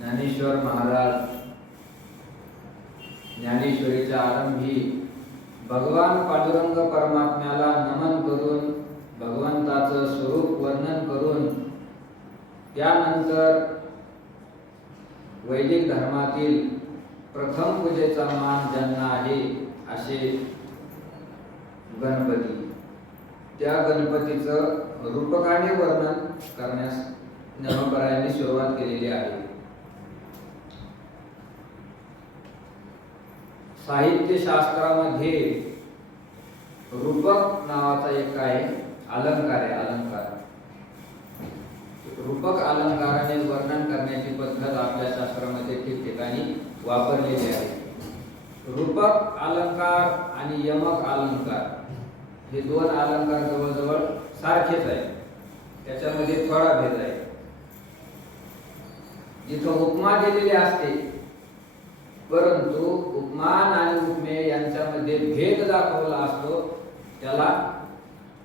ज्ञानेश्वर महाराज ज्ञानेश्वरीच्या आरंभी भगवान पांडुरंग परमात्म्याला नमन करून भगवंताचं स्वरूप वर्णन करून त्यानंतर वैदिक धर्मातील प्रथम पूजेचा मान ज्यांना आहे असे गणपती, त्या गणपतीचं रूपकाने वर्णन करण्यास ज्ञानोबरायांनी सुरुवात केलेली आहे. साहित्य शास्त्रामध्ये रूपक नावाचा एक आहे अलंकार आहे. अलंकार रूपक अलंकाराने वर्णन करण्याची पद्धत आपल्या शास्त्रामध्ये ठिकठिकाणी वापरलेली आहे. रूपक अलंकार आणि यमक अलंकार हे दोन अलंकार जवळजवळ सारखेच आहे, त्याच्यामध्ये थोडा भेद आहे. जिथं उपमा दिलेली असते परंतु उपमान आणि उपमेय यांच्यामध्ये भेद दाखवला असतो त्याला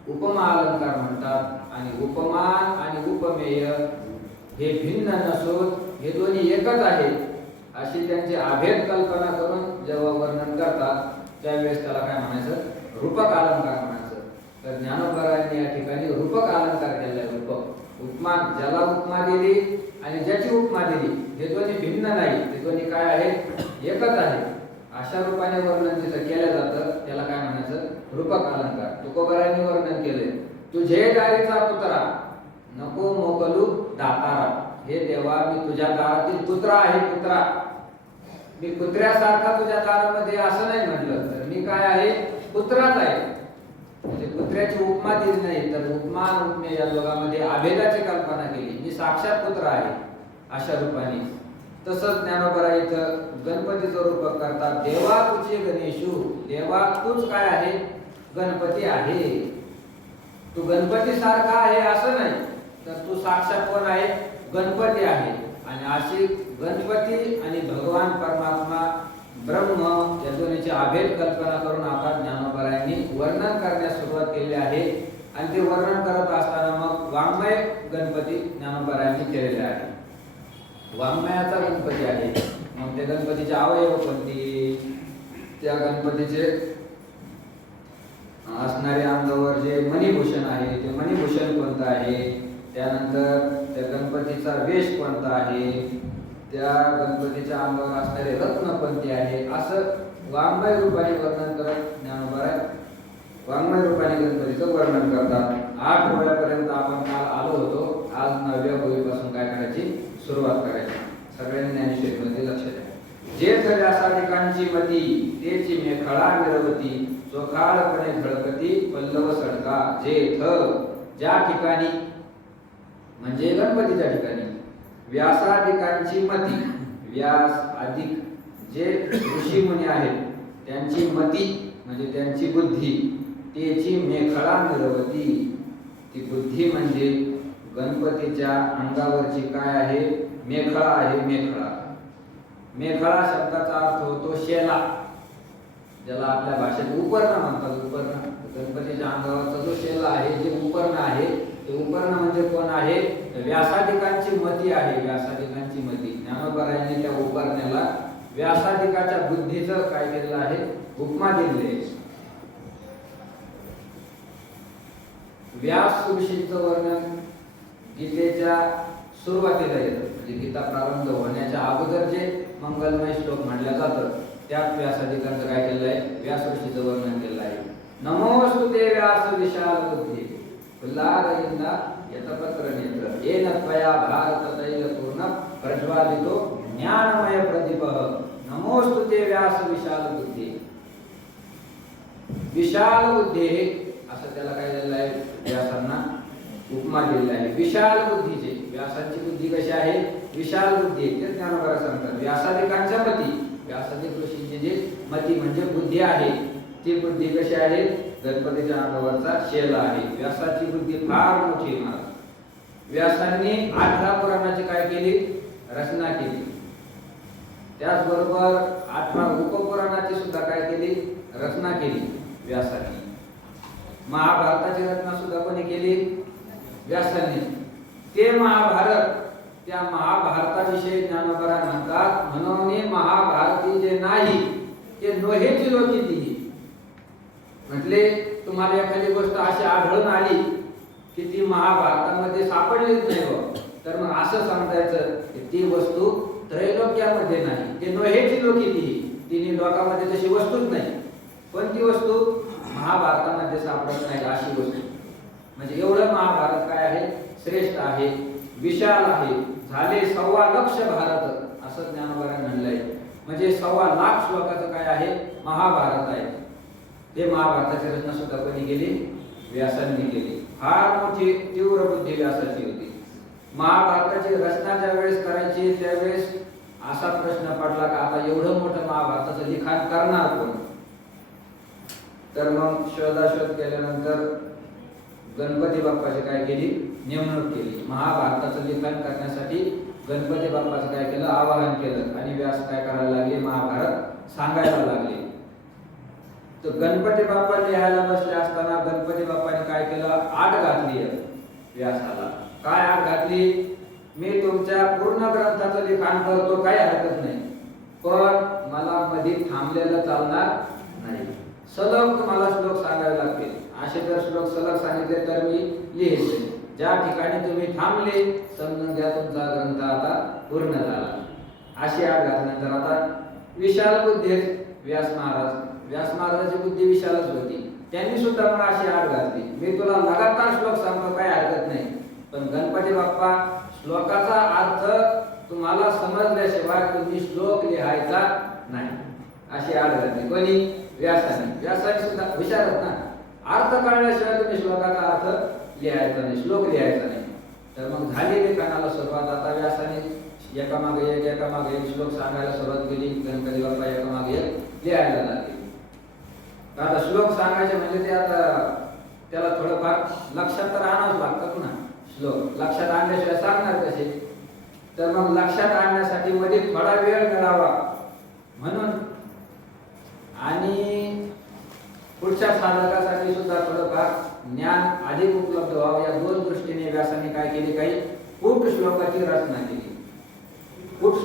उपमा अलंकार म्हणतात. आणि उपमान आणि उपमेय हे भिन्न नसून हे दोन्ही एकच आहेत अशी त्यांची अभेद कल्पना करून जेव्हा वर्णन करतात त्यावेळेस त्याला काय म्हणायचं, रूपक अलंकार म्हणायचं. तर ज्ञानोबरायांनी या ठिकाणी रूपक अलंकार केलेला उपमान, ज्याला उपमा दिली आणि ज्याची उपमा दिली, हे दोन्ही भिन्न नाही, ते दोन्ही काय आहे, एकच आहे, अशा रूपाने वर्णन जिथं केलं जातं त्याला काय म्हणायचं, रूपक अलंकार. तुकोबारायांनी वर्णन केले, तुझे दारीचा पुत्रा नको मोकलू दातारा. हे देवा, मी तुझ्या दारातील कुत्रा आहे, कुत्रा. मी कुत्र्यासारखा तुझ्या दारामध्ये असं नाही म्हटलं, तर मी काय आहे, कुत्राच आहे. म्हणजे कुत्र्याची उपमा दिली नाही, तर उपमान उपमे या दोघांमध्ये अभेदाची कल्पना केली. मी साक्षात कुत्रा आहे अशा रूपाने. तसंच ज्ञानोबा इथं गणपतीचं रूपक करतात, देवा तुझे गणेशू. देवा तूच काय आहे, गणपती आहे. तू गणपती सारखा आहे असं नाही, तर तू साक्षात कोण आहे, गणपती आहे. आणि अशी गणपती आणि भगवान परमात्मा ब्रह्म या दोन्हीची अभेद कल्पना करून आता ज्ञानोबारायांनी वर्णन करण्यास सुरुवात केली आहे. आणि ते वर्णन करत असताना मग वाङ्मय गणपती ज्ञानोबारायांनी केलेले आहे. वाङ्मयाचा गणपती आहे. मग त्या गणपतीचे अवयव कोणते, त्या गणपतीचे असणारे अंगावर जे मणिभूषण आहे ते मणिभूषण कोणतं आहे, त्यानंतर त्या गणपतीचा वेश कोणता आहे, त्या गणपतीच्या अंगावर असणारे रत्न कोणते आहे, असं वाङ्मय रूपाने वर्णन करत ज्ञानोबा वाङ्मय रूपाने गणपतीचं वर्णन करतात. 8 ओव्यापर्यंत आपण काल आलो होतो. आज 9व्या ओवीपासून काय करायची, सुरुवात करायची. सगळ्यांनी ज्ञानेश्वरीमध्ये लक्ष द्या. जे व्यासादिकांची मती तेची मेखळा मिरवती, चोखाळपणे झळकती पल्लव सडका. जे ज्या ठिकाणी म्हणजे गणपतीच्या ठिकाणी, व्यासादिकांची मती, व्यास अधिक जे ऋषी मुनी आहेत त्यांची मती म्हणजे त्यांची बुद्धी, तेची मेखळा मिरवती. ती बुद्धी म्हणजे गणपतीच्या अंगावरची काय आहे, मेखळा आहे. मेखळा, मेखळा शब्दाचा अर्थ होतो शेला, ज्याला आपल्या भाषेत उपर्ण म्हणतात. उपर्ण, गणपतीच्या अंगावरचा जो शेला आहे, जे उपर्ण आहे, ते उपर्ण म्हणजे कोण आहे, व्यासादिकांची मती आहे. व्यासादिकांची मती. ज्ञानोबारायांनी त्या उपरण्याला व्यासादिकाच्या बुद्धीचं काय केलेलं आहे, उपमा दिलेली आहे. व्यास ऋषींचं वर्णन गीतेच्या सुरुवातीला येतं. म्हणजे गीता प्रारंभ होण्याच्या अगोदर जे मंगलमय श्लोक म्हटल्या जातं, त्यात व्यासादिकांचं काय केलेलं आहे, व्यास ऋषीचं वर्णन केलेलं आहे. नमोस्तुते व्यास विशाल बुद्धी फुल्लारयिंदा यतपत्र नेत्र येन त्वया भारत तैल पूर्ण प्रज्वालितो ज्ञानमय प्रदीपः. नमोस्तुते व्यास विशाल बुद्धी. विशाल बुद्धी असं त्याला काय दिलेलं आहे, व्यासांना उपमा दिलेली आहे. विशाल बुद्धीचे, व्यासाची बुद्धी कशी आहे, विशाल बुद्धी. ते ज्ञानोबा सांगतात व्यासादिकांच्या मती, व्यासादिक ऋषींची जी मती म्हणजे बुद्धी आहे, ती बुद्धी कशी आहे, गणपतीच्या अंगावरचा शेला आहे. व्यासाची बुद्धी फार मोठी आहे. व्यासांनी 18 पुराणाची काय केली, रचना केली. त्याचबरोबर 18 उपपुराणाची सुद्धा काय केली, रचना केली व्यासांनी. महाभारताची रचना सुद्धा कोणी केली, व्यासांनी. ते महाभारत, त्या महाभारताविषयी ज्ञानोबा म्हणतात, म्हणून महाभारती जे नाही ते नोहेची लोकी ती. म्हटले तुम्हाला एखादी गोष्ट अशी आढळून आली की ती महाभारतामध्ये सापडलीच नाही, तर मग असं सांगायचं की ती वस्तू त्रैलोक्यामध्ये नाही, ते नोहेची लोकी ती. तिने लोकांमध्ये तशी वस्तूच नाही. कोणती वस्तू, महाभारतामध्ये सापडत नाही अशी वस्तू. म्हणजे एवढं महाभारत काय आहे, श्रेष्ठ आहे, विशाल आहे. झाले 1.25 लाख भारत असं ज्ञानोबाने म्हणलंय. म्हणजे 1.25 लाख श्लोकाचं काय आहे, महाभारत आहे. ते महाभारताची रचना सुद्धा कोणी केली, व्यासांनी केली. फार मोठी तीव्र बुद्धी व्यासाची होती. महाभारताची रचना ज्या वेळेस करायची त्यावेळेस असा प्रश्न पडला का आता एवढं मोठं महाभारताचं लिखाण करणार कोण. तर मग शोधाशोध केल्यानंतर गणपती बाप्पाची काय केली, नेमणूक केली. महाभारताचं लिखाण करण्यासाठी गणपती बाप्पाचं काय केलं, आवाहन केलं. आणि व्यास काय करायला लागले, महाभारत सांगायला लागले. तर गणपती बाप्पा लिहायला बसले असताना गणपती बाप्पाने काय केलं, आठ घातली व्यासाला. काय आठ घातली, मी तुमच्या पूर्ण ग्रंथाचं लिखाण करतो, काही हरकत नाही, पण मला मध्ये थांबलेलं चालणार नाही. सलग तुम्हाला श्लोक सांगावे लागतील. असे जर श्लोक सलग सांगितले तर मी लिहिते, ज्या ठिकाणी तुम्ही थांबले समजून घ्या तुमचा ग्रंथ आता पूर्ण झाला. अशी आड घातल्यानंतर आता विशाल बुद्धी व्यास महाराजाची बुद्धी विशालच होती. त्यांनी सुद्धा मला अशी आड घातली. मी तुला लगातार श्लोक सांगतो, काय हरकत नाही, पण गणपती बाप्पा श्लोकाचा अर्थ तुम्हाला समजल्याशिवाय तुम्ही श्लोक लिहायचा नाही, अशी आड घातली. कोणी? व्यासाने सुद्धा विचारत ना, अर्थ कळल्याशिवाय तुम्ही श्लोकाचा अर्थ लिहायचा नाही, श्लोक लिहायचा नाही. तर मग झाली लेखनाला सुरुवात. आता व्यासाने एकामागे एक श्लोक सांगायला सुरुवात केली. गणपती बाप्पा एकामागे एक लिहायला लागले. आता श्लोक सांगायचे म्हणजे ते आता त्याला थोडंफार लक्षात तर आणावंच लागतं ना. श्लोक लक्षात आणल्याशिवाय सांगणार कसे? तर मग लक्षात आणण्यासाठी मध्ये थोडा वेळ मिळावा म्हणून आणि पुढच्या साधकासाठी सुद्धा थोडंफार ज्ञान अधिक उपलब्ध व्हावं या दोन दृष्टीने व्यासाने काय केली? काही कूट श्लोकाची रचना केली. कूट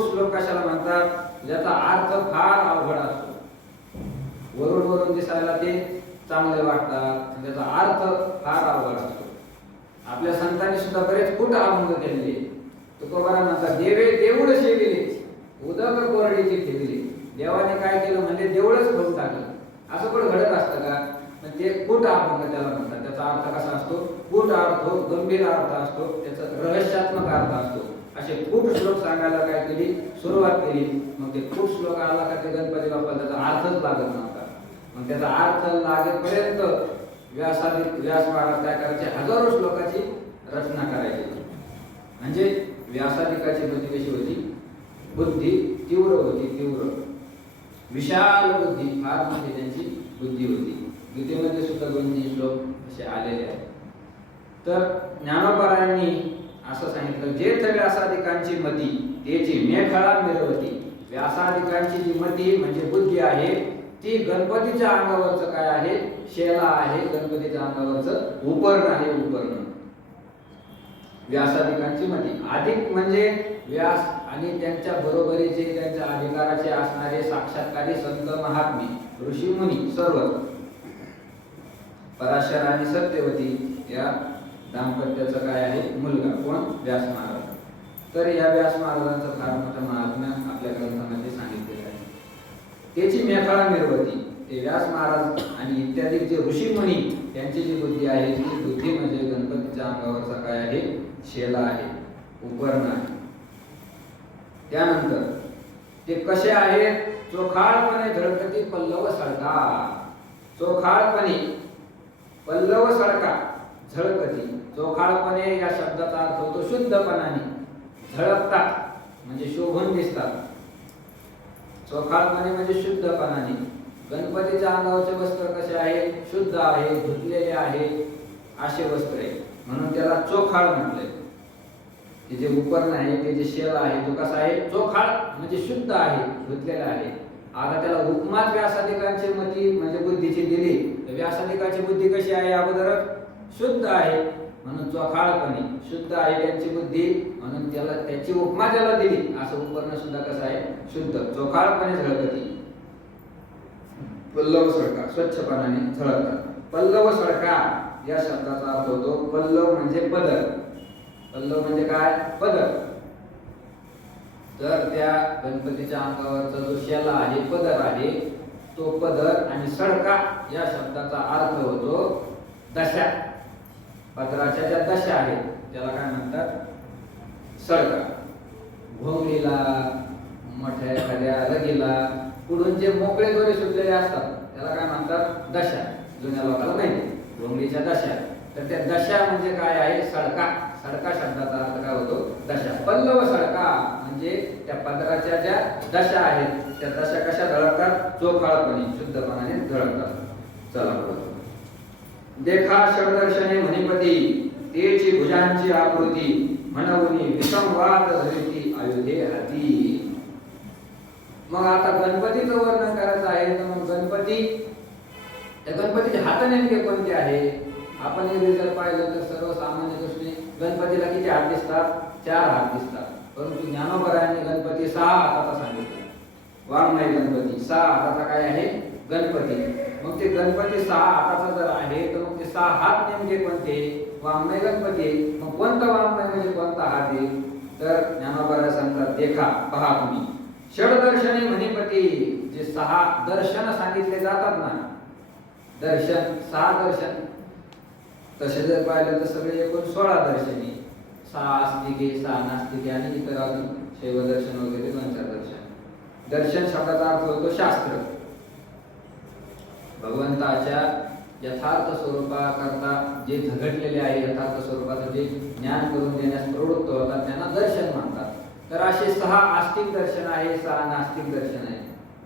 श्लोक कशाला म्हणतात? ज्याचा अर्थ फार अवघड असतो. वरून दिसायला ते चांगले वाटतात, त्याचा अर्थ फार अवघड असतो. आपल्या संतांनी सुद्धा बरेच कूट अभंग केले. तुकोबारा म्हणतात, देवे देऊळ शेविले उदक कोरडीची ठेवली. देवाने काय केलं म्हणजे देऊळच करून टाकलं. असं पण घडत असतं का? पण ते कूट अभंग त्याला म्हणतात. त्याचा अर्थ कसा असतो? कूट अर्थ, गंभीर अर्थ असतो, त्याचा रहस्यात्मक अर्थ असतो. असे कूट श्लोक सांगायला काय केली? सुरुवात केली. मग ते कूट श्लोक आला का ते गणपती बाप्पा त्याचा अर्थच लागत नव्हता. मग त्याचा अर्थ लागेपर्यंत व्यास महाराज काय करायचे? हजारो श्लोकाची रचना करायची. म्हणजे व्यासाधिकाची बुद्धी कशी होती? बुद्धी तीव्र होती, तीव्र विशाल बुद्धी, फार मोठी त्यांची बुद्धी होती. गीतेमध्ये सुद्धा 2-3 श्लोक असे आलेले आहेत. तर ज्ञानोबारायांनी असं सांगितलं, जेथ व्यासाधिकांची मती त्याची मेखळा मिरवती. व्यासाधिकांची जी मती म्हणजे बुद्धी आहे ती गणपतीच्या अंगावरचं काय आहे? शेला आहे. गणपतीच्या अंगावरचं उपर्ण आहे, उपर्ण. व्यासाधिकांची मती अधिक म्हणजे व्यास आणि त्यांच्या बरोबरीचे, त्यांच्या अधिकाराचे असणारे साक्षात्कारी संत महात्मे, ऋषी मुनी सर्व, पराशर आणि सत्यवती या दाम्पत्याचं काय आहे? मुलगा. कोण? व्यास महाराज. तर या व्यास महाराजांचं फार मोठं महात्म्य आपल्या ग्रंथामध्ये सांगितलेलं आहे. त्याची मेखळा मिरवती. ते व्यास महाराज आणि इत्यादी जे ऋषी मुनी त्यांची जी बुद्धी आहे ती बुद्धी म्हणजे गणपतीच्या अंगावरचा काय आहे? शेला आहे, उपर्ण आहे. त्यानंतर ते कसे आहेत? चोखाळपणे झळकती पल्लव सडका. चोखाळपणे पल्लव सडका झळकती. चोखाळपणे या शब्दाचा अर्थ होतो शुद्धपणाने, झळकतात म्हणजे शोभून दिसतात. चोखाळपणे म्हणजे शुद्धपणाने. गणपतीच्या अंगावरचे वस्त्र कसे आहे? शुद्ध आहे, धुतलेले आहे, असे वस्त्र आहे, म्हणून त्याला चोखाळ म्हटले. ते जे उपर्ण आहे, ते जे शेल आहे, तो कसा आहे? चोखाळ म्हणजे शुद्ध आहे, धुतलेला आहे. आता त्याला उपमाच व्यासाधिकांची मती म्हणजे बुद्धीची दिली. तर व्यासाधिकाची बुद्धी कशी आहे? अगोदर शुद्ध आहे म्हणून चोखाळपणे, शुद्ध आहे त्यांची बुद्धी म्हणून त्याला त्याची उपमा त्याला दिली. असं उपर्ण सुद्धा कसं आहे? शुद्ध, चोखाळपणे झळकती. पल्लव सडका, स्वच्छपणाने झळकतात. पल्लव सडका या शब्दाचा अर्थ होतो पल्लव म्हणजे पदर. पल्लव म्हणजे काय? पदर. तर त्या गणपतीच्या अंगावरचा जो शेला आहे, पदर आहे, तो पदर. आणि सडका या शब्दाचा अर्थ होतो दशा. पदराच्या ज्या दशा आहेत त्याला काय म्हणतात? सडका. घोंगडीला, मोठ्या एखाद्या रगीला पुढून जे मोकळे दोरे सुटलेले असतात त्याला काय म्हणतात? दशा. जुन्या लोकांना माहिती घोंगडीच्या दशा. तर त्या दशा म्हणजे काय आहे? सडका. सडका शब्दाचा अर्थ काय होतो? दशा. पल्लव सडका म्हणजे त्या पदराच्या ज्या दशा आहेत त्या दशा कशा झळकतात? चोखाळपणे, शुद्धपणाने झळकतात. चला पुढे. देखा षडदर्शने मणिपती तेची भुजांची आकृती म्हणूनी विसंवाद धरिती अयोध्ये हाती. मग आता गणपतीचं वर्णन करायचं आहे तर मग त्या गणपतीचे हात नेमके कोणते आहे? आपण हे जर पाहिलं तर सर्वसामान्य दृष्टीने गणपतीला किती हात दिसतात? 4 हात दिसतात. परंतु ज्ञानोबारायांनी गणपती 6 हाताचा सांगितला. वाङ्मय गणपती 6 हाताचा काय आहे? गणपती. मग ते गणपती 6 हाताचा जर आहे तर मग ते 6 हात नेमके कोणते? वाङ्मय गणपती आहे. मग कोणता वाङ्मय म्हणजे कोणता हात आहे? तर ज्ञानोबा सांगतात, देखा, पहा तुम्ही, षडदर्शने मणिपती, जे 6 दर्शन सांगितले जातात ना, दर्शन 6 दर्शन, तसे जर पाहिलं तर सगळे एकूण 16 दर्शने, 6 आस्तिके, 6 नास्तिके आणि इतर अजून शैव दर्शन वगैरे 2-4 दर्शन. दर्शन शब्दाचा अर्थ होतो शास्त्र. भगवंताच्या यथार्थ स्वरूपाकरता जे झगडलेले आहे, यथार्थ स्वरूपाचं जे ज्ञान करून देण्यास प्रवृत्त होतात त्यांना दर्शन म्हणतात. तर असे 6 आस्तिक दर्शन आहे, 6 नास्तिक दर्शन आहे.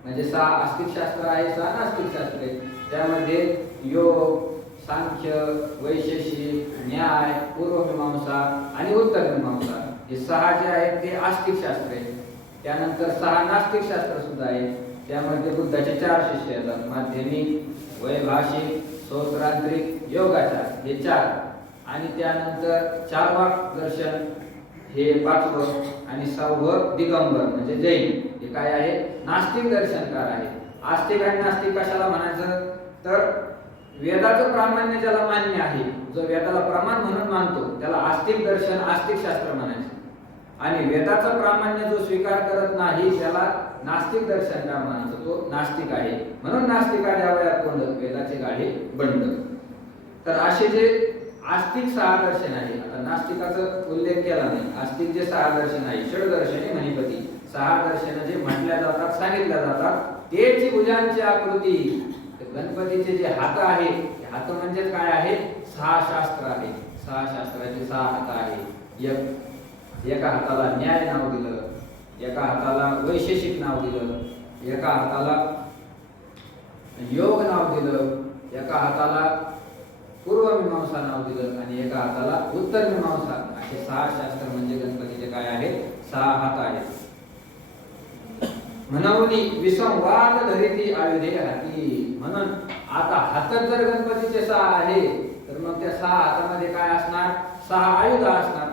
म्हणजे 6 आस्तिक शास्त्र आहे, 6 नास्तिक शास्त्र आहे. त्यामध्ये योग, सांख्य, वैशेषिक, न्याय, पूर्वमीमांसा आणि उत्तरमीमांसा हे 6 जे आहेत ते आस्तिक शास्त्र आहेत. त्यानंतर 6 नास्तिक शास्त्र सुद्धा आहे. त्यामध्ये बुद्धाचे 4 शिष्य येतात, माध्यमिक, वैभाषिक, स्तोत्रांत्रिक, योगाचार हे 4. आणि त्यानंतर 4वा दर्शन हे 5वं आणि 6वं दिगंबर म्हणजे जैन, हे काय आहे? नास्तिक दर्शनकार आहे. आस्तिक आणि नास्तिक कशाला म्हणायचं? तर वेदाचं प्रामाण्य ज्याला मान्य आहे, जो वेदाला प्रमाण म्हणून मानतो त्याला आस्तिक दर्शन, आस्तिक शास्त्र म्हणायचं. आणि वेदाचं प्रामाण्य जो स्वीकार करत नाही त्याला नास्तिक दर्शनकार म्हणायचं, तो नास्तिक आहे. म्हणून नास्तिका द्यावया कोंड, वेदाचे गाढे बंड. तर असे जे आस्तिक 6 दर्शन आहे, आता नास्तिकाचा उल्लेख केला नाही, आस्तिक जे 6 दर्शन आहे, षडदर्शने मणिपती, 6 दर्शन जे म्हटल्या जातात, सांगितल्या जातात, तेची भुजांची आकृती. गणपतीचे जे हात आहे, हात म्हणजे काय आहे? 6 शास्त्र आहे. 6 शास्त्राचे 6 हात आहे. एका हाताला न्याय नाव दिलं, एका हाताला वैशेषिक नाव दिलं, एका हाताला योग नाव दिलं, एका हाताला पूर्वमीमांसा नाव दिलं आणि एका हाताला उत्तरमीमांसा. असे 6 शास्त्र म्हणजे गणपतीचे काय आहे? 6 हात आहेत. म्हणून विसंवाद धरिती आयुधे हाती. म्हणून आता हात जर गणपतीचे 6 आहे तर मग त्या 6 हातामध्ये काय असणार? 6 आयुध असणार.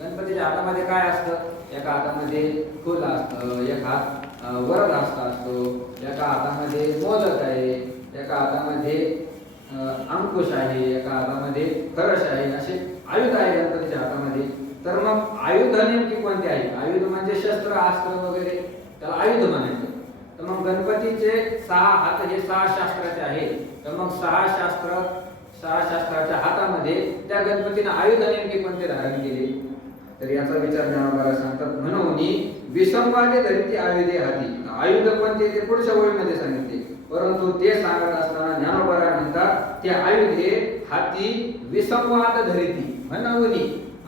गणपतीच्या हातामध्ये काय असतं? एका हातामध्ये फुल असतं, एक हात वरदहस्त असतो, एका हातामध्ये मोदक आहे, एका हातामध्ये अंकुश आहे, एका हातामध्ये कळश आहे. असे आयुध आहे गणपतीच्या हातामध्ये. तर मग आयुध नेमकी कोणते आहे? आयुध म्हणजे शस्त्र, अस्त्र वगैरे, त्याला आयुध म्हणायचं. तर मग गणपतीचे 6 हात हे 6 शास्त्राचे आहे. तर मग 6 शास्त्राच्या हातामध्ये त्या गणपतीने आयुध नेमके कोणते धारण केले? तर याचा विचार ज्ञानोबा सांगतात, म्हणून विसंवादे धरिती आयुधे हाती. आयुध कोणते ते पुढच्या ओळीमध्ये सांगितले, परंतु ते सांगत असताना ज्ञानोबा म्हणतात ते आयुधे हाती विसंवाद धरिती. म्हणून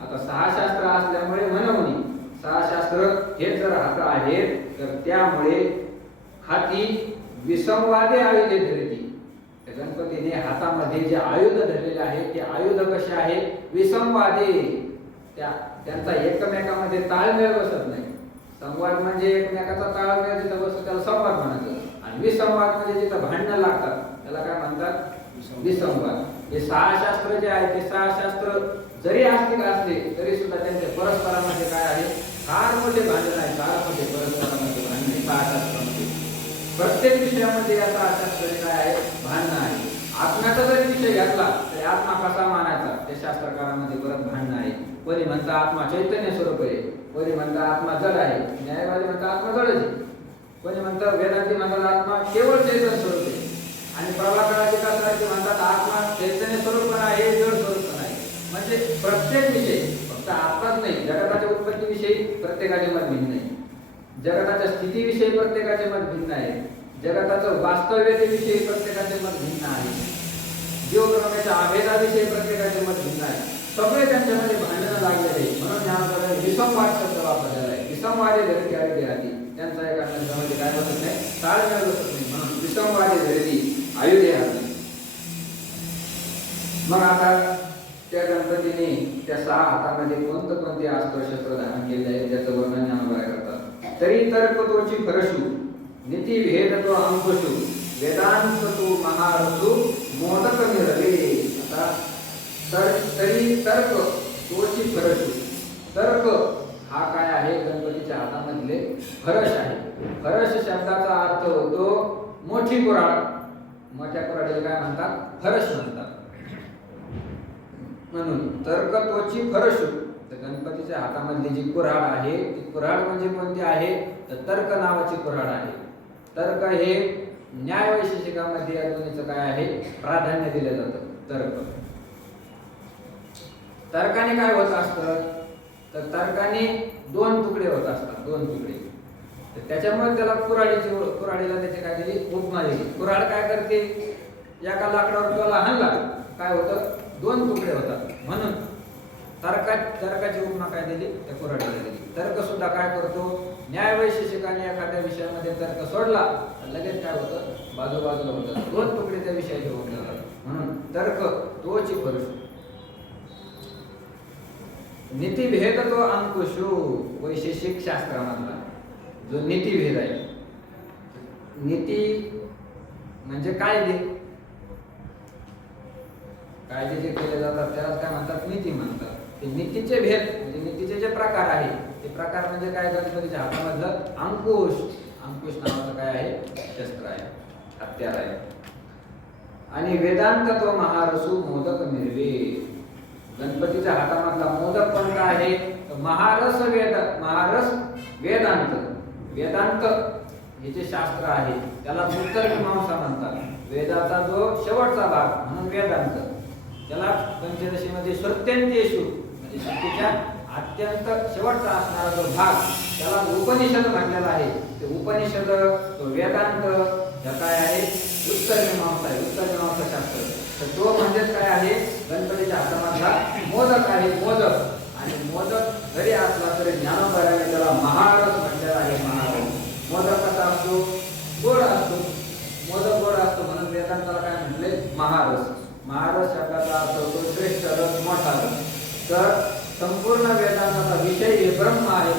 आता 6 शास्त्र असल्यामुळे म्हणून 6 शास्त्र हे जर हात आहेत तर त्यामुळे हाती विसंवादे आयुधे धरिती. गणपतीने हातामध्ये जे आयुध धरलेले आहे ते आयुध कसे आहे? विसंवादे. त्यांचा एकमेकांमध्ये ताळमेळ बसत नाही. संवाद म्हणजे एकमेकाचा ताळमेळ जिथं बसतो त्याला संवाद म्हणायचं, आणि विसंवाद म्हणजे जिथं भांडणं लागतात त्याला काय म्हणतात? विसंवाद. हे 6 शास्त्र जे आहे ते 6 शास्त्र जरी आस्तिक असले तरी सुद्धा त्यांच्या परस्परांमध्ये काय आहे? फार मोठे भांडण आहे, फार मोठे परस्परांमध्ये भांडणे 6 शास्त्रांमध्ये. प्रत्येक विषयामध्ये या 6 शास्त्राचे काय आहे? भांडणं आहे. आत्म्याचा जरी विषय घेतला तरी आत्मा कसा मानायचा त्या शास्त्रकारांमध्ये परत भांडणं आहे. कोणी म्हणता आत्मा चैतन्य स्वरूप आहे, कोणी म्हणता आत्मा जड आहे, न्यायवादी म्हणता आत्मा जडच आहे, कोणी म्हणतात, वेदांती म्हणतात आत्मा केवळ चैतन्य स्वरूप आहे, आणि प्रभाकराचे शास्त्राचे म्हणतात आत्मा चैतन्य स्वरूप पण आहे, जड स्वरूप पण आहे. म्हणजे प्रत्येक विषय, फक्त आत्माच नाही, जगताच्या उत्पत्तीविषयी प्रत्येकाचे मत भिन्न आहे, जगताच्या स्थितीविषयी प्रत्येकाचे मत भिन्न आहे, जगताचं वास्तव्यतेविषयी प्रत्येकाचे मत भिन्न आहे, जीवब्रह्माच्या अभेदाविषयी प्रत्येकाचे मत भिन्न आहे. सगळे त्यांच्यामध्ये भांडणं लागलेले. म्हणून ज्ञानोबा विसंवाद शब्द वापरलेला आहे. विसंवादे धरिती आयुधे हाती. त्यांचा एका शब्दामध्ये काय बसत नाही? ताळमेळ बसत नाही. म्हणून विसंवादे धरिती आयुधे हाती. मग आता त्या गणपतीने त्या 6 हातामध्ये कोणते अस्त्र शस्त्र धारण केले आहे त्याचं वर्णन ज्ञानोबा करतात. तरी तर्क तोची फरशू, नीती भेद तो अंकुशू, वेदांत तू महारसू, मोदक निरले. आता तरी तर्क तोची फरशू. तर्क हा काय आहे? गणपतीच्या हातामधले फरश आहे. फरश शब्दाचा अर्थ होतो मोठी कुऱ्हाड. मोठ्या कुऱ्हाडीला काय म्हणतात? फरश म्हणतात. म्हणून तर्क तोची फरश. तर गणपतीच्या हातामधली जी कुऱ्हाड आहे ती कुऱ्हाड म्हणजे कोणती आहे? तर तर्क नावाची कुऱ्हाड आहे. तर्क हे न्याय वैशेषिकामध्ये या दोन्हीचं काय आहे? प्राधान्य दिलं जातं. तर्काने काय होत असतं? तर तर्काने दोन तुकडे होत असतात, दोन तुकडे. तर त्याच्यामुळे त्याला कुऱ्हाडीला त्याची काय दिली? उपमा दिली. कुऱ्हाड काय करते? एका लाकडावर त्याला हाणला काय होतं? दोन तुकडे होतात. म्हणून तर्काची उपमा काय दिली? त्या कुऱ्हाडीला दिली. तर्क सुद्धा काय करतो? न्याय वैशेषिकाने एखाद्या विषयामध्ये तर्क सोडला तर लगेच काय होतं? बाजूबाजूला होतं, दोन तुकडे त्या विषयाचे होऊन जातात. म्हणून तर्क तोची फरश. नीतिभेद तो अंकुशो. वैशेषिक शास्त्रामधला जो नीतिभेद आहे. नीती म्हणजे कायदे. कायदे जे केले जातात त्याला काय म्हणतात? नीती म्हणतात. ते नीतीचे भेद म्हणजे नीतीचे जे प्रकार आहे ते प्रकार म्हणजे काय? गणपतीच्या हातामधलं अंकुश. अंकुश नावाचं काय आहे? शस्त्र आहे, हत्यार आहे. आणि वेदांत तो महारसू मोदक मिळवे. गणपतीच्या हातामधला मोदक कोणता आहे? महारस वेदांत. वेदांत हे जे शास्त्र आहे त्याला उत्तर मीमांसा म्हणतात. वेदाचा जो शेवटचा भाग म्हणून वेदांत. त्याला पंचदशीमध्ये श्रुत्यंतेषु म्हणजे श्रुतीच्या अत्यंत शेवटचा असणारा जो भाग त्याला उपनिषद म्हटलेला आहे. ते उपनिषद तो वेदांत ह्या काय आहे? उत्तर मीमांसा आहे, उत्तर मीमांसा शास्त्र. तर तो म्हणजेच काय आहे? गणपतीच्या हातामधला मोदक आहे, मोदक. आणि मोदक जरी असला तरी ज्ञानोबराने त्याला महारस म्हटलेला आहे. महारस. मोदक कसा असतो? गोड असतो. मोदक गोड असतो म्हणून वेदांताला काय म्हटले? महारस. महारस शब्दाचा अर्थ होतो श्रेष्ठ रस, मोठा रस. तर संपूर्ण वेदांताचा विषय हे ब्रह्म आहे.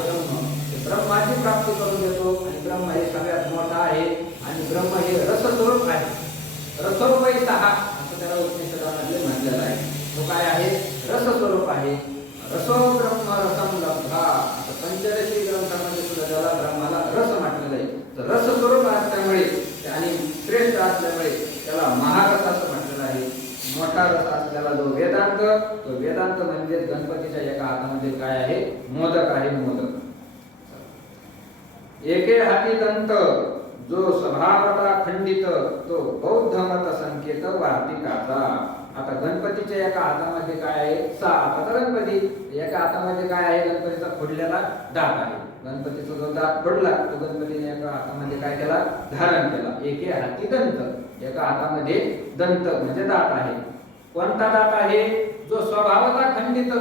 ब्रह्माची प्राप्ती करून देतो आणि ब्रह्म हे सगळ्यात मोठा आहे. आणि ब्रह्म हे रसस्वरूप आहे. रसोपै सहा असं त्याला उपनिषदामध्ये म्हटलेलं आहे. तो काय आहे? रसस्वरूप आहे. रसो ब्रह्म रसम लब्धा. पंचदशी ग्रंथामध्ये सुद्धा त्याला ब्रह्माला रस म्हटलेलं आहे. तर रसस्वरूप असल्यामुळे आणि श्रेष्ठ असल्यामुळे त्याला महारस असं म्हटलेलं आहे. मोठा रस असलेला जो वेदांत, तो वेदांत म्हणजे गणपतीच्या एका हातामध्ये काय आहे? मोदक आहे, मोदक. एके हाती दंत जो स्वभावता खंडित तो बौद्ध मत संकेत वार्तिकाचा. आता गणपतीच्या एका हातामध्ये काय आहे? सहा हाताचा गणपती. एका हातामध्ये काय आहे? गणपतीचा फोडलेला दात आहे. गणपतीचा जो दात फोडला तो गणपतीने एका हातामध्ये काय केला? धारण केला. एके हाती दंत. एका हातामध्ये दंत म्हणजे दात आहे. कोणता दात आहे? जो स्वभावता खंडित.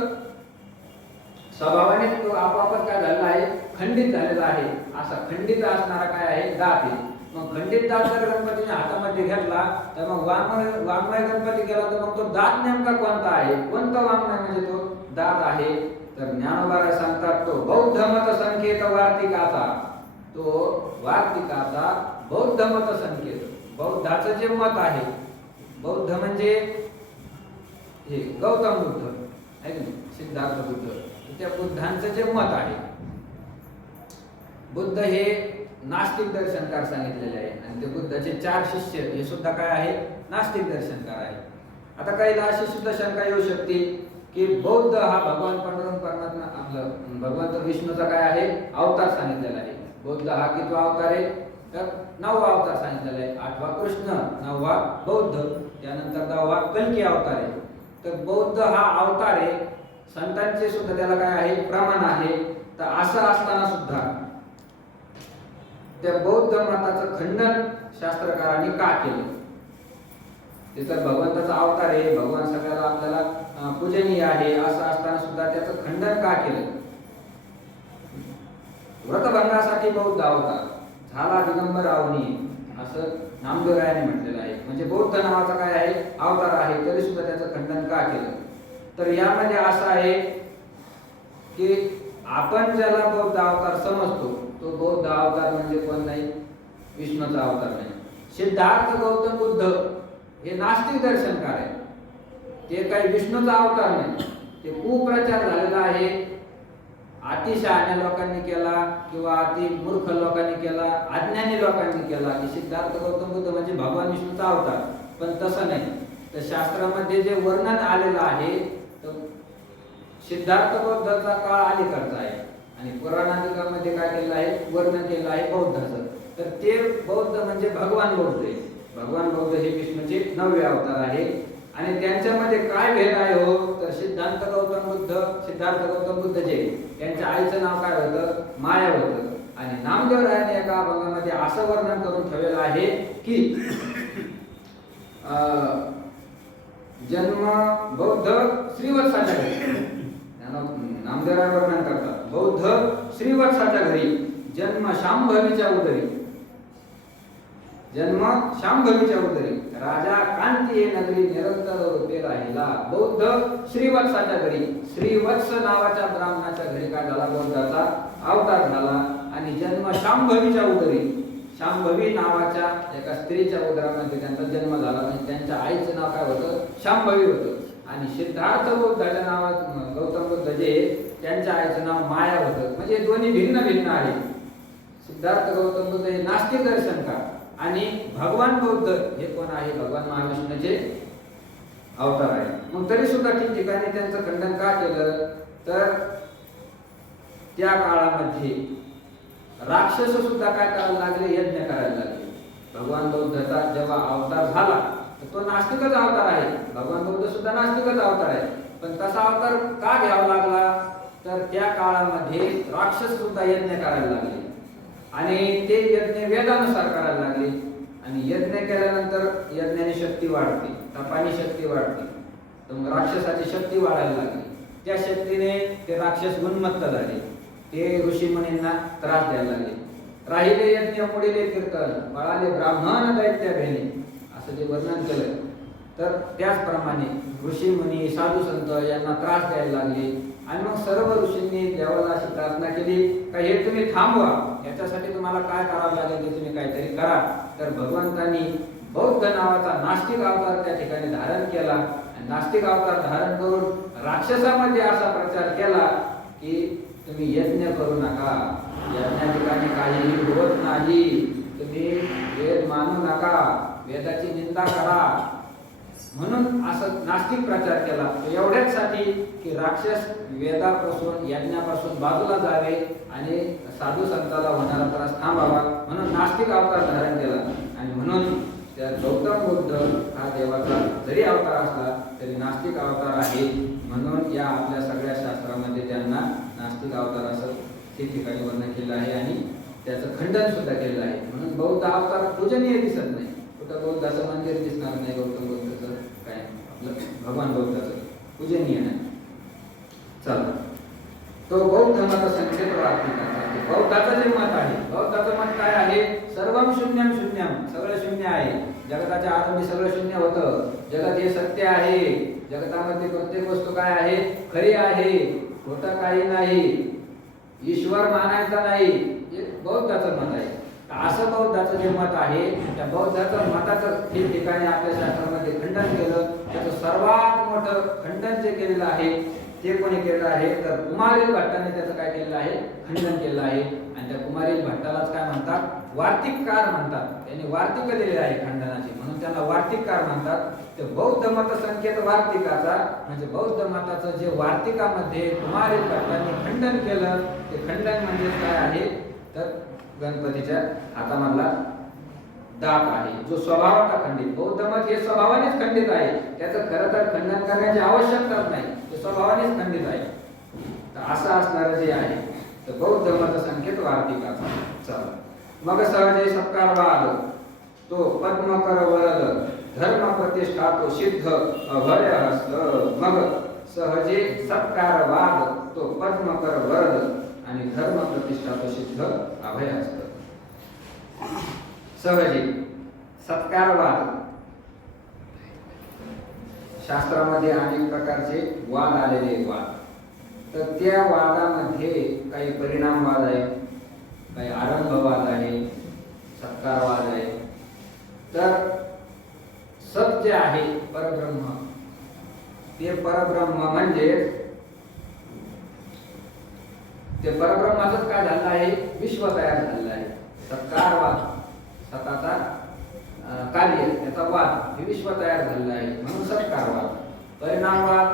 स्वभावाने तो आपोआपच काय झालेला आहे? खंडित झालेला आहे. असा खंडित असणारा काय आहे? दात आहे. मग खंडित दात जर गणपतीने हातामध्ये घेतला तर मग वाङ्मय गणपती केला तर मग तो दात नेमका कोणता आहे? कोणता वाङ्मय म्हणजे तो दात आहे? तर ज्ञानोबा सांगतात तो बौद्ध मत संकेत वार्तिकाचा. तो वार्तिकाचा बौद्ध मत संकेत. बौद्धाचं जे मत आहे, बौद्ध म्हणजे हे गौतम बुद्ध आहे की नाही, सिद्धार्थ बुद्ध, त्या बुद्धांचं जे मत आहे. बुद्ध हे नास्तिक दर्शनकार सांगितलेले आहे आणि ते बुद्धाचे 4 शिष्य हे सुद्धा काय आहे? नास्तिक दर्शनकार आहे. आता काहीला अशी सुद्धा शंका येऊ शकते की बौद्ध हा भगवान परमात्मा आपलं भगवंत विष्णूचा काय आहे? अवतार सांगितलेला आहे. बौद्ध हा कितवा अवतार आहे? तर 9वा अवतार सांगितलेला आहे. 8वा कृष्ण, 9वा बौद्ध, त्यानंतर 10वा कल्की अवतार आहे. तर बौद्ध हा अवतार आहे. संतांचे सुद्धा त्याला काय आहे? प्रमाण आहे. तर असं असताना सुद्धा त्या बौद्ध मताचं खंडन शास्त्रकारांनी का केलं? ते तर भगवंताचा अवतार आहे, भगवान सगळ्याला आपल्याला पूजनीय आहे, असं असताना सुद्धा त्याचं खंडन का केलं? व्रतभंगासाठी बौद्ध अवतार झाला दिगंबर अवनी असं नामदेवरायांनी म्हटलेलं आहे. म्हणजे बौद्ध नावाचा काय आहे? अवतार आहे, तरी सुद्धा त्याचं खंडन का केलं? तर यामध्ये असं आहे की आपण ज्याला बौद्ध अवतार समजतो तो बौद्ध अवतार म्हणजे कोण नाही? विष्णूचा अवतार नाही. सिद्धार्थ गौतम बुद्ध हे नास्तिक दर्शनकार आहे. ते काही विष्णूचा अवतार नाही. ते कुप्रचार झालेला आहे. अति शहाण्या लोकांनी केला किंवा अति मूर्ख लोकांनी केला, अज्ञानी लोकांनी केला की सिद्धार्थ गौतम बुद्ध म्हणजे भगवान विष्णूचा अवतार. पण तसं नाही. तर शास्त्रामध्ये जे वर्णन आलेलं आहे तर सिद्धार्थ बौद्धाचा काळ अलीकडचा आहे आणि पुराणामध्ये काय केलं आहे, वर्णन केलं आहे बौद्धाचं. तर ते बौद्ध म्हणजे भगवान बौद्ध आहे. भगवान बौद्ध हे विष्णूचे 9वे अवतार आहे. आणि त्यांच्यामध्ये काय भेद आहे हो, तर सिद्धार्थ गौतम बुद्ध जे त्यांच्या आईचं नाव काय होतं, माया होतं. आणि नामदेव रायाने एका अभंगामध्ये असं वर्णन करून ठेवलेलं आहे की जन्म बौद्ध श्रीवत्साच्या घरी, नामदेव राय वर्णन करतात, बौद्ध श्रीवत्साच्या घरी जन्म शांभवीच्या उदरी, जन्म शांभवीच्या उदरी राजा कांती हे नगरी निरंतर रूपे राहिला. बौद्ध श्रीवत्साच्या घरी, श्रीवत्स नावाच्या ब्राह्मणाच्या घरी काय झाला, बौद्धाचा अवतार झाला. आणि जन्म शांभवीच्या उदरी, शांभवी नावाच्या एका स्त्रीच्या उदरामध्ये त्यांचा जन्म झाला. म्हणजे त्यांच्या आईचं नाव काय होतं, शांभवी होतं. आणि सिद्धार्थ बौद्धाच्या नावात गौतम बुद्ध जे त्यांच्या आईचं नाव माया होतं. म्हणजे दोन्ही भिन्न भिन्न आहे. सिद्धार्थ गौतम बुद्ध हे नास्तिक दर्शनकार आणि भगवान बौद्ध हे कोण आहे, भगवान महाविष्णूचे अवतार आहे. मग तरी सुद्धा ठिकठिकाणी त्यांचं खंडन का केलं, तर त्या काळामध्ये राक्षस सुद्धा काय करायला लागले, यज्ञ करायला लागले. भगवान बौद्धाचा जेव्हा अवतार झाला तर तो नास्तिकच अवतार आहे. भगवान बौद्ध सुद्धा नास्तिकच अवतार आहे. पण तसा अवतार का घ्यावा लागला, तर त्या काळामध्ये राक्षस सुद्धा यज्ञ करायला लागले आणि ते यज्ञ वेदानुसार करायला लागले. आणि यज्ञ केल्यानंतर यज्ञाने शक्ती वाढते, तपानी शक्ती वाढते. तर मग राक्षसाची शक्ती वाढायला लागली. त्या शक्तीने ते राक्षस उन्मत्त झाले. ते ऋषी मुनींना त्रास द्यायला लागले. राहिले यज्ञ पुढील कीर्तन, पळाले ब्राह्मण दैत्य भेणे, असं जे वर्णन केलं. तर त्याचप्रमाणे ऋषी मुनी साधू संत यांना त्रास द्यायला लागले. आणि मग सर्व ऋषींनी देवाला अशी प्रार्थना केली का हे तुम्ही थांबवा, याच्यासाठी तुम्हाला काय करावं लागेल ते तुम्ही काहीतरी करा. तर भगवंतांनी बौद्ध नावाचा नास्तिक अवतार त्या ठिकाणी धारण केला. आणि नास्तिक अवतार धारण करून राक्षसामध्ये असा प्रचार केला की तुम्ही यज्ञ करू नका, यज्ञा ठिकाणी काहीही होत नाही, तुम्ही वेद मानू नका, वेदाची निंदा करा, म्हणून असं नास्तिक प्रचार केला. एवढ्याचसाठी की राक्षस वेदापासून यज्ञापासून बाजूला जावे आणि साधू संताला होणारा त्रास थांबावा, म्हणून नास्तिक अवतार धारण केला. आणि म्हणून त्या गौतम बुद्ध हा देवाचा जरी अवतार असला तरी नास्तिक अवतार आहे. म्हणून या आपल्या सगळ्या शास्त्रामध्ये त्यांना नास्तिक अवतार असं ठिकठिकाणी वर्णन केलं आहे आणि त्याचं खंडन सुद्धा केलेलं आहे. म्हणून बौद्ध अवतार पूजनीय दिसत नाही. कुठं बौद्धाचं मंदिर दिसणार नाही, गौतम बुद्धाचं काय आपलं भगवान बौद्धाचं पूजनीय नाही. चला, तो बौद्ध मत संक्षेप बौद्धाचं जे मत आहे, बौद्धाचं मत काय आहे, सर्वम शून्यम शून्यम, सगळं शून्य आहे. जगताच्या आरंभी सगळं शून्य होतं. जगत हे सत्य आहे. जगतामध्ये प्रत्येक वस्तू काय आहे, खरी आहे, खोटं काही नाही, ईश्वर मानायचा नाही, हे बौद्धाचं मत आहे. असं बौद्धाचं जे मत आहे त्या बौद्धाचं मताचं ठिकठिकाणी आपल्या शास्त्रामध्ये खंडन केलं. त्याचं सर्वात मोठं खंडन जे केलेलं आहे ते कोणी केलं आहे, तर कुमारिल भट्टाने त्याचं काय केलेलं आहे, खंडन केलेलं आहे. आणि त्या कुमारिल भट्टालाच काय म्हणतात, वार्तिककार म्हणतात. त्यांनी वार्तिक दिलेले आहे खंडनाची, म्हणून त्यांना वार्तिककार म्हणतात. ते बौद्ध मत संकेत वार्तिकाचा म्हणजे बौद्ध मताचं जे वार्तिकामध्ये कुमारिल भट्टाने खंडन केलं, ते खंडन म्हणजे काय आहे, तर गणपतीच्या हातामधला दाप आहे, जो स्वभावाचा खंडित. बौद्ध मत हे स्वभावानेच खंडित आहे. त्याचं खरं तर खंडन करण्याची आवश्यकताच नाही, ते स्वभावानेच खंडित आहे. तर असं असणारं जे आहे तर बौद्ध मत संकेत वार्तिकाचा. चला, मग सहजे सत्कारवाद तो पद्मकर वरद, धर्म प्रतिष्ठा तो सिद्ध अभय हस्त. मग सहजे सत्कारवाद तो पद्मकर वरद आणि धर्म प्रतिष्ठा तो सिद्ध अभय हस्त. सहजे सत्कारवाद, शास्त्रामध्ये अनेक प्रकारचे वाद आलेले वाद. तर त्या वादामध्ये काही परिणामवाद आहे, काही आरंभवाद आहे, सत्कारवाद आहे. तर सत जे आहे परब्रह्म, ते परब्रह्म म्हणजे ते परब्रह्माचंच काय झालं आहे, विश्व तयार झालेलं आहे. सत्कारवाद, सताचा कार्य त्याचा वाद, हे विश्व तयार झालेलं आहे म्हणून सत्कारवाद. परिणामवाद,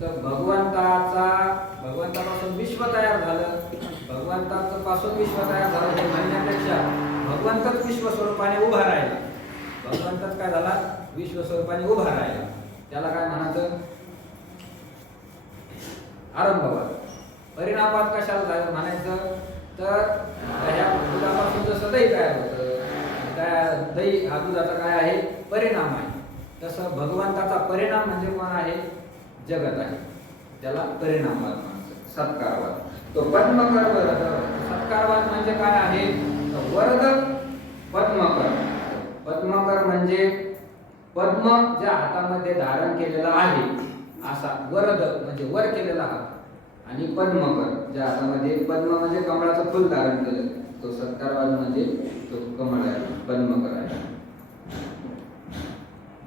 तर भगवंतापासून विश्व तयार झालं, भगवंताचं पासून विश्व तयार झालं हे म्हणण्यापेक्षा भगवंतच विश्व स्वरूपाने उभा राहिला, भगवंतच काय झाला, विश्व स्वरूपाने उभा राहिला, त्याला काय म्हणायचं, आरंभवाद. परिणामवाद कशाला म्हणायचं, तर ह्या दुधापासून जसं दही तयार होतं, त्या दही हा दुधाचा काय आहे, परिणाम आहे, तसं भगवंताचा परिणाम म्हणजे कोण आहे, जगत आहे, त्याला परिणामवाद म्हणायचं. सत्कारवाद, तो पद्मकर. सत्कारवाद म्हणजे काय आहे, वरद पद्मकर. पद्मकर म्हणजे पद्म ज्या हातामध्ये धारण केलेला आहे असा, वरद म्हणजे वर केलेला हात, आणि पद्मकर ज्या हातामध्ये, पद्म म्हणजे कमळाचं फुल धारण केलं, तो सत्कारवाद म्हणजे तो कमळ आहे, पद्मकर आहे.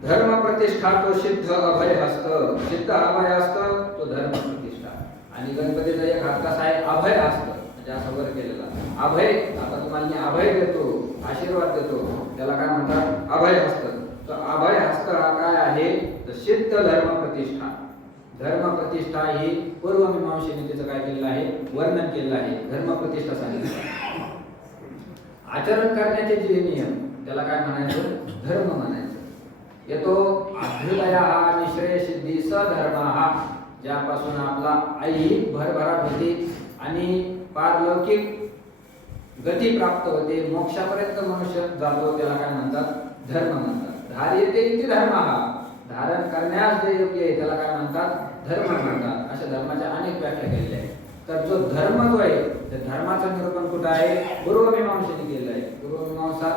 धर्म प्रतिष्ठा, तो सिद्ध अभय हस्त. सिद्ध अभय हस्त तो धर्म प्रतिष्ठा. आणि गणपतीचा एक हात कसा आहे, अभय हस्त, म्हणजे असं वर केलेला अभय. आता तुम्हाला मी अभय देतो, आशीर्वाद देतो, त्याला काय म्हणतात, अभय हस्त. तर अभय हस्त हा काय आहे, तर सिद्ध धर्म प्रतिष्ठा. धर्म प्रतिष्ठा ही पूर्वमीमांसेने त्याचं काय केलेलं आहे, वर्णन केलेलं आहे, धर्म प्रतिष्ठा सांगितलं. आचरण करण्याचे जे नियम त्याला काय म्हणायचं, धर्म म्हणायचं. येतो अभ्युदया निश्रेय सिद्धी सधर्म हा, ज्यापासून आपला ऐहिक भरभराट होते आणि पारलौकिक गती प्राप्त होते, मोक्षापर्यंत मनुष्य जातो, त्याला काय म्हणतात, धर्म म्हणतात. धार्यते इति धर्म हा, धारण करण्यास जे योग्य आहे त्याला काय म्हणतात, धर्म म्हणतात. अशा धर्माच्या अनेक व्याख्या केलेल्या आहेत. तर जो धर्म जो आहे, त्या धर्माचं निरूपण कुठं आहे, पूर्वमीमांसेने केलेलं आहे. पूर्वमीमांसा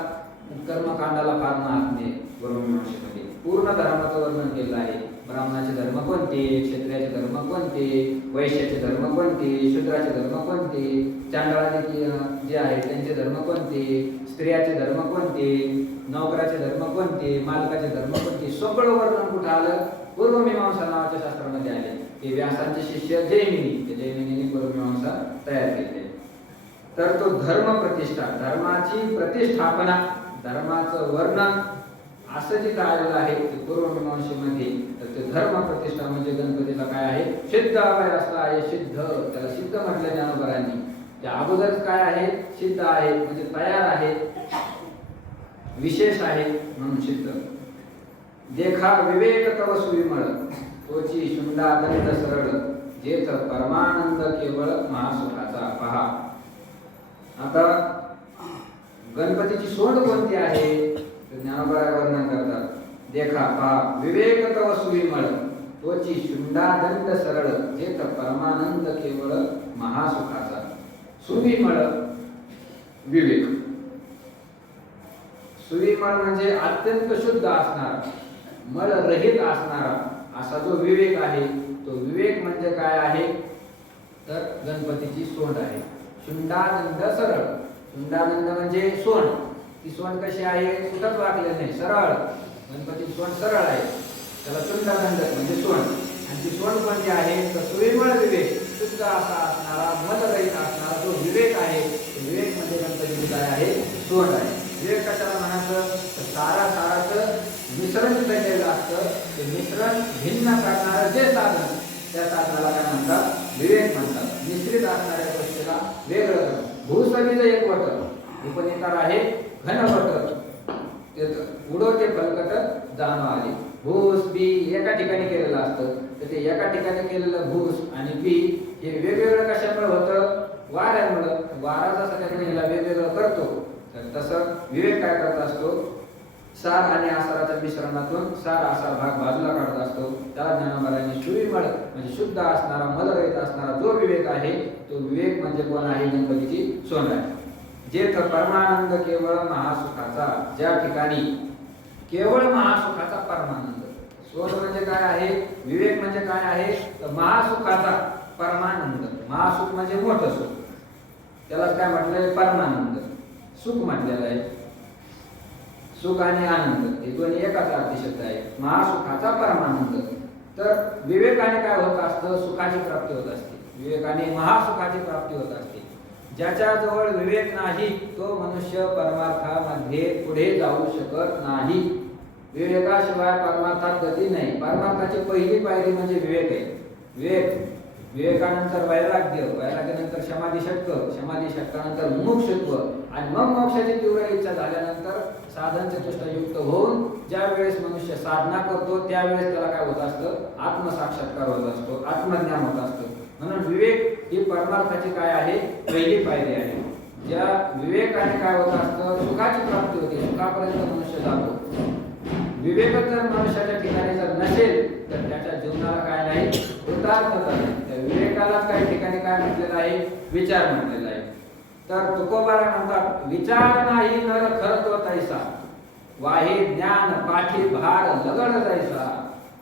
कर्मकांडाला फार महत्त्व आहे. पूर्वमीमांसेमध्ये पूर्ण धर्माचं वर्णन केलेलं आहे. ब्राह्मणाचे धर्म कोणते, क्षत्रियाचे धर्म कोणते, वैश्याचे धर्म कोणते, शूद्राचे धर्म कोणते, चांडाळाचे जे आहेत त्यांचे धर्म कोणते, स्त्रियाचे धर्म कोणते, नोकराचे धर्म कोणते, मालकाचे धर्म कोणते, सगळं वर्णन कुठं आलं, पूर्वमीमांसा नावाच्या शास्त्रामध्ये आले. ते व्यासांचे शिष्य जैमिनी, जैमिनीने पूर्वमीमांसा तयार केली. तर तो धर्म प्रतिष्ठा, धर्माची प्रतिष्ठापना, धर्माचं वर्णन असं जे आलेलं आहे ते पूर्वमीमांसेमध्ये. तर ते धर्म प्रतिष्ठा म्हणजे गणपतीला काय आहे, सिद्ध अभय असं आहे. सिद्ध, त्याला सिद्ध म्हटलं ज्ञानोबरांनी. त्या अगोदर काय आहे, सिद्ध आहे म्हणजे तयार आहे, विशेष आहे म्हणून सिद्ध. देखा विवेक तव सुविमळ, तोची शुंडा दंड सरळ, जेथ परमानंद केवळ महासुखाचा. पहा आता गणपतीची सोंड कोणती आहे, ज्ञानोबा वर्णन करतात. देखा, पहा, विवेक तव सुविमळ, तोची शुंडा दंड सरळ, जेथ परमानंद केवळ महासुखाचा. सुविमळ विवेक, सुविमळ म्हणजे अत्यंत शुद्ध असणारा, मळ रहित असणारा असा जो विवेक आहे, तो विवेक म्हणजे काय आहे, तर गणपतीची सोंड आहे. शुंडादंड सरळ, शुंडादंड म्हणजे सोंड. ती सोंड कशी आहे, कुठंच वाकले नाही, सरळ. गणपतीची सोंड सरळ आहे, त्याला शुंडादंड म्हणजे सोंड. आणि ती सोंड कोणती आहे, तर सुविमळ विवेक, शुद्ध असा असणारा, मलरहित असणारा जो विवेक आहे, विवेक म्हणजे गणपतीची काय आहे, सोंड आहे. विवेक कशाला म्हणायचं, तर साराचं मिश्रण केलेलं असतं, ते मिश्रण भिन्न करणारं जे साधन, त्या साधनाला काय म्हणतात, विवेक म्हणतात. मिश्रित असणाऱ्या गोष्टीला वेगळं. भूसमीचं एक वट, उपनिकार आहे घनवट, उडवते फलकट जाणव आली. भूस बी एका ठिकाणी केलेलं असतं, तर ते एका ठिकाणी केलेलं भूस आणि बी हे वेगवेगळं कशामुळे होतं, वाऱ्यामुळं. वारा जसा त्याने ह्याला वेगवेगळं करतो, तर तसं विवेक काय करत असतो, सार आणि आसाराच्या मिश्रणातून सार आसार भाग बाजूला काढत असतो. त्या ज्ञानोबरांनी सुविमळ म्हणजे शुद्ध असणारा, मलरहित असणारा जो विवेक आहे, तो विवेक म्हणजे कोण आहे, गणपतीची सोंड आहे. जेथ परमानंद केवळ महासुखाचा, ज्या ठिकाणी केवळ महासुखाचा परमानंद. सोंड म्हणजे काय आहे, विवेक म्हणजे काय आहे, तर महासुखाचा परमानंद. महासुख म्हणजे मोठं सुख, त्याला काय म्हटलंय, परमानंद सुख म्हटलेलं आहे. सुख आणि आनंद हे दोन्ही एकाच अर्थी शब्द आहे. महासुखाचा परमानंद. तर विवेकाने काय होत असतं, सुखाची प्राप्ती होत असते. विवेकाने महासुखाची प्राप्ती होत असते. ज्याच्याजवळ विवेक नाही तो मनुष्य परमार्थामध्ये पुढे जाऊ शकत नाही. विवेकाशिवाय परमार्थात गती नाही. परमार्थाची पहिली पायरी म्हणजे विवेक आहे. विवेकानंतर वैराग्य, वैराग्यानंतर समाधी षटक, समाधी षटकानंतर मुमुक्षुत्व, आणि मग मोक्षाची तीव्र इच्छा झाल्यानंतर साधन चतुष्टयुक्त होऊन ज्या वेळेस मनुष्य साधना करतो त्यावेळेस त्याला काय होत असतं, आत्मसाक्षात्कार होत असतो, आत्मज्ञान होत असतं. म्हणून विवेक ही परमार्थाची काय आहे, पहिली पायरी आहे. ज्या विवेकाने काय होत असतं, सुखाची प्राप्ती होते, सुखापर्यंत मनुष्य जातो. विवेक जर मनुष्याच्या ठिकाणी जर नसेल तर त्याच्या जीवनाला काय नाही, कृतार्थता नाही. त्या विवेकालाच काही ठिकाणी काय म्हटलेलं आहे, विचार म्हटलेला आहे. तर तुकोबारा म्हणतात, विचार नाही नर खरत्व तैसा, वाहे ज्ञान पाठी भार लगड तैसा.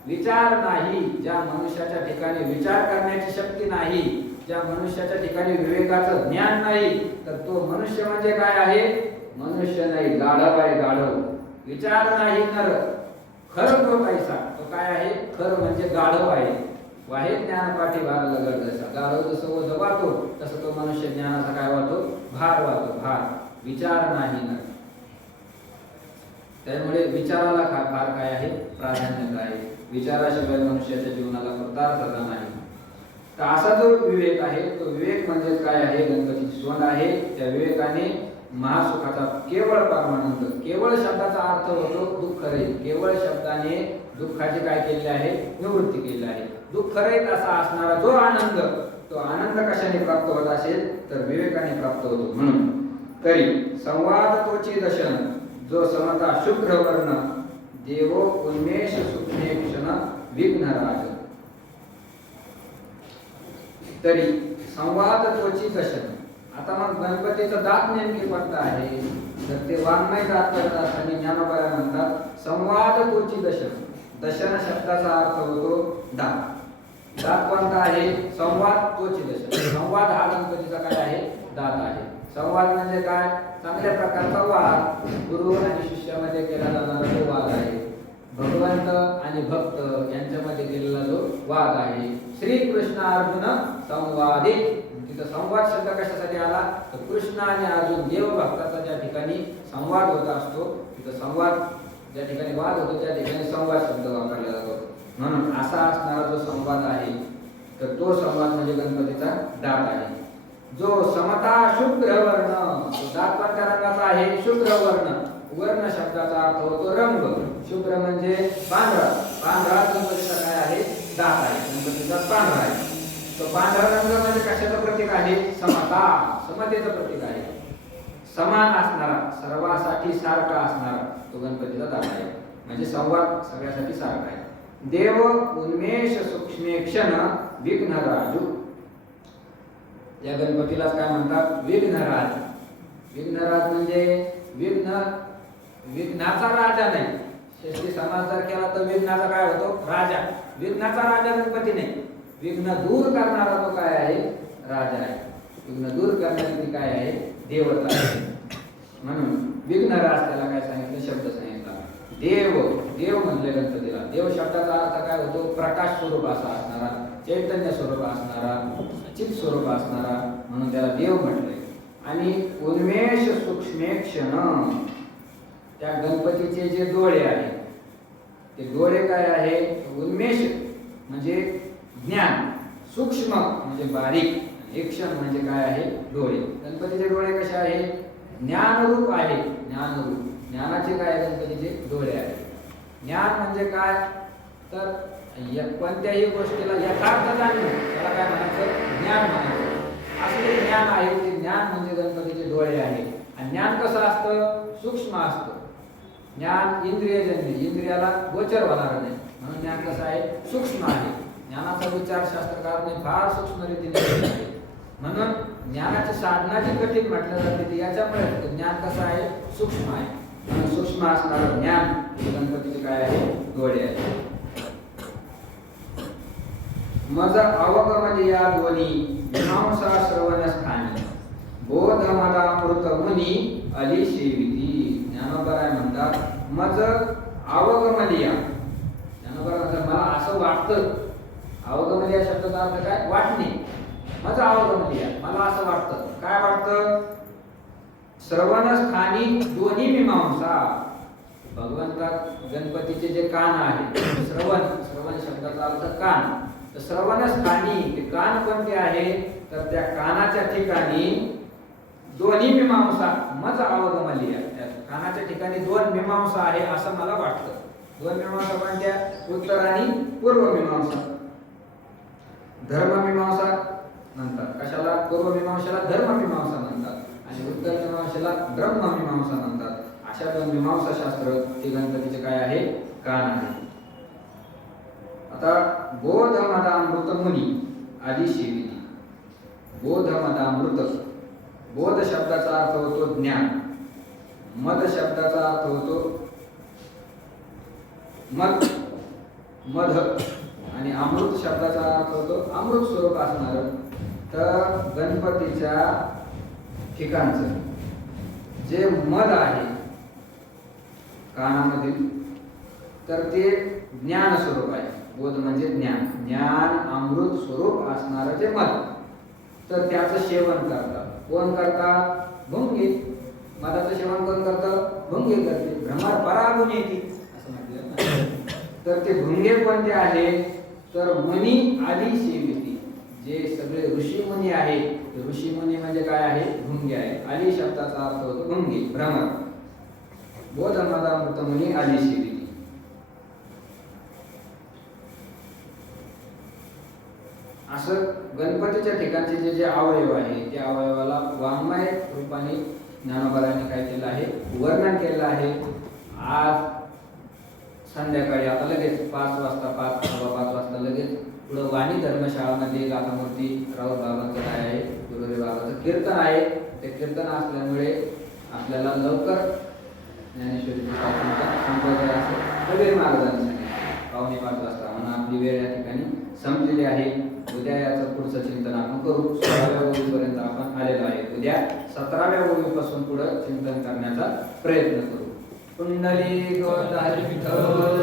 विचार नाही, ज्या मनुष्याच्या ठिकाणी विचार करण्याची शक्ती नाही, ज्या मनुष्याच्या ठिकाणी विवेकाचं ज्ञान नाही, तर तो मनुष्य म्हणजे काय आहे, मनुष्य नाही, गाढव आहे, गाढव. विचार नाही नर खरं तो पैसा, तो काय आहे, खरं म्हणजे गाढव आहे. वाहे ज्ञान पाठी भार लगड तैसा. गाढव जसं ओझं वाहतो तसं तो मनुष्य ज्ञानाचा काय वाहतो, भार वाहतो, भार. विचार नाही नर. त्यामुळे विचाराला फार काय आहे, प्राधान्य आहे. विचाराशिवाय मनुष्याच्या जीवनाला कृतार्थता नाही. तर असा जो विवेक आहे, तो विवेक म्हणजे काय आहे, गणपतीची सोंड आहे. त्या विवेकाने महासुखाचा केवळ परमानंद, केवळ शब्दाचा अर्थ होतो दुःख रहित. केवळ शब्दाने दुःखाची काय केलेली आहे, निवृत्ती केली आहे. दुःख रहित असा असणारा जो आनंद, तो आनंद कशाने प्राप्त होत असेल, तर विवेकाने प्राप्त होतो. म्हणून तरी संवाद तोची दशन, जो समता शुभ्र वर्ण, देवो उन्मेष सुखने क्षण विघ्नराज. तरी संवाद तोची दशन. आता मग गणपतीचं दात नेमके कोणतं आहे, तर ते वाङ्मय दात करत असताना ज्ञानोबा म्हणतात, संवाद तोची दशन. दशन शब्दाचा अर्थ होतो दात. दात कोणता आहे, संवाद तोची दशन. संवाद हा गणपतीचा काय आहे, दात आहे. संवाद म्हणजे काय, चांगल्या प्रकारचा वाद, गुरु आणि शिष्यामध्ये केला जाणारा जो वाद आहे. भगवंत आणि भक्त यांच्यामध्ये केलेला जो वाद आहे. श्रीकृष्ण अर्जुन संवादी. तिथं संवाद शब्द कशासाठी आला, तर कृष्ण आणि अर्जुन देव भक्ताचा ज्या ठिकाणी संवाद होत असतो, तिथं संवाद, ज्या ठिकाणी वाद होतो त्या ठिकाणी संवाद शब्द वापरला जातो. म्हणून असा असणारा जो संवाद आहे, तर तो संवाद म्हणजे गणपतीचा दात आहे. जो समता शुभ्र वर्ण, तो दात कोणत्या रंगाचा आहे, शुभ्र वर्ण. वर्ण शब्दाचा अर्थ होतो रंग. शुभ्र म्हणजे पांढरा. पांढरा गणपतीचा काय आहे, दात आहे. गणपतीचा पांढरा आहे. तो पांढरा रंग म्हणजे कशाचं प्रतीक आहे, समता, समतेचं प्रतीक आहे. समान असणारा, सर्वांसाठी सारखा असणारा तो गणपतीचा दात आहे. म्हणजे संवाद सगळ्यासाठी सारखा आहे. देव उन्मेष सूक्ष्मे क्षण विघ्नराजू. या गणपतीलाच काय म्हणतात, विघ्नराज. विघ्नराज म्हणजे विघ्नाचा राजा नाही. शेती समाज जर केला तर विघ्नाचा काय होतो, राजा. विघ्नाचा राजा गणपती नाही. विघ्न दूर करणारा तो काय आहे, राजा आहे. विघ्न दूर करणारी काय आहे, देवता आहे. म्हणून विघ्नराज त्याला काय सांगितलं, शब्द सांगितला. देव, देव म्हणले गणपतीला. देव शब्दाचा अर्थ काय होतो, प्रकाश स्वरूप असा असणारा, चैतन्य स्वरूप असणारा, चित स्वरूप असणारा, म्हणून त्याला देव म्हटले. आणि उन्मेष सूक्ष्मे क्षण. त्या गणपतीचे जे डोळे आहेत, ते डोळे काय आहे, उन्मेष म्हणजे ज्ञान, सूक्ष्म म्हणजे बारीक, एक क्षण म्हणजे काय आहे, डोळे. गणपतीचे डोळे कसे आहे, ज्ञानरूप आहे. ज्ञानरूप, ज्ञानाचे काय, गणपतीचे डोळे आहेत. ज्ञान म्हणजे काय, तर कोणत्याही गोष्टीला यथार्थ जाणून त्याला काय म्हणायचं, ज्ञान म्हणायचं. असले ज्ञान आहे, ते ज्ञान म्हणजे गणपतीचे डोळे आहे. आणि ज्ञान कसं असतं, सूक्ष्म असतं. ज्ञान इंद्रियजन्य, इंद्रियाला गोचर होणार नाही. म्हणून ज्ञान कसं आहे, सूक्ष्म आहे. ज्ञानाचा विचार शास्त्रकारांनी फार सूक्ष्म रीतीने केला आहे. म्हणून ज्ञानाची साधना जी कठीण म्हटलं जाते ती याच्यामुळे ज्ञान कसं आहे, सूक्ष्म आहे. म्हणून सूक्ष्म असणारं ज्ञान गणपतीचे काय आहे, डोळे आहे. मज अवगमली या दोन्ही मीमांसा श्रवण स्थानी, बोध मदामृत मुनी अली सेविती. ज्ञानोबा काय म्हणतात, मज अवगमलिया. ज्ञानोबा म्हणतात मला असं वाटतं. अवगमलिया शब्दाचा अर्थ काय, वाटणे. माझं अवगमली आहे. मला असं वाटतं, काय वाटतं? श्रवण स्थानी दोन्ही मीमांसा. भगवंता गणपतीचे जे कान आहे, श्रवण, श्रवण शब्दाचा अर्थ कान. तर श्रवण स्थानी ते कान कोणते आहे? तर त्या कानाच्या ठिकाणी दोन्ही मीमांसा मज अवगमली आहे. त्या कानाच्या ठिकाणी दोन मीमांसा आहे असं मला वाटतं. दोन मीमांसा कोणत्या? उत्तर आणि पूर्व मीमांसा. धर्म मीमांसा म्हणतात कशाला? पूर्व मीमांसाला धर्म मीमांसा म्हणतात आणि उत्तर मीमांसाला ब्रह्म मीमांसा म्हणतात. अशा दोन मीमांसा शास्त्र ते गणपतीचे काय आहे? कान आहे. आता बोध मदामृत मुनी आदी शिविती. बोध मदामृत, बोध शब्दाचा अर्थ होतो ज्ञान, मद शब्दाचा अर्थ होतो मद, मध, आणि अमृत शब्दाचा अर्थ होतो अमृत स्वरूप असणार. तर गणपतीच्या ठिकाणचं जे मद आहे कानामधील, तर ते ज्ञान स्वरूप आहे. बोध म्हणजे ज्ञान, ज्ञान अमृत स्वरूप असणारं जे मद, तर त्याचं सेवन करतात. कोण करतात? भुंगे. मधाचं सेवन कोण करतं? भुंगे करते. भ्रमर परागुण येते असं म्हटलं ना. तर ते भुंगे कोणते आहे? तर मुनी आदी सेविती. जे सगळे ऋषी मुनी आहे, ऋषी मुनी म्हणजे काय आहे? भुंगे आहे. आदी शब्दाचा अर्थ होतो भुंगे, भ्रमर. बोध मदामृत मुनी आदी सेविती. असं गणपतीच्या ठिकाणचे जे जे अवयव आहे त्या अवयवाला वाङ्मय रूपाने ज्ञानोबारांनी काय केलं आहे? वर्णन केलं आहे. आज संध्याकाळी आता लगेच 5 वाजता 5:15 वाजता लगेच पुढं वाणी धर्मशाळामध्ये गाथामूर्ती राऊत बाबांचं काय आहे? गुरुदेव बाबांचं कीर्तन आहे. ते कीर्तन असल्यामुळे आपल्याला लवकर ज्ञानेश्वरीचा संप्रदायाचं कबीर महाराजांसाठी 5:45 वाजता म्हणून आपली वेळ या ठिकाणी संपलेली आहे. उद्या याचं पुढचं चिंतन आपण करू. 16व्या ओळीपर्यंत आपण आलेलो आहे. उद्या 17व्या ओळीपासून पुढे चिंतन करण्याचा प्रयत्न करू. कुंडली गोदाहरी विठ्ठल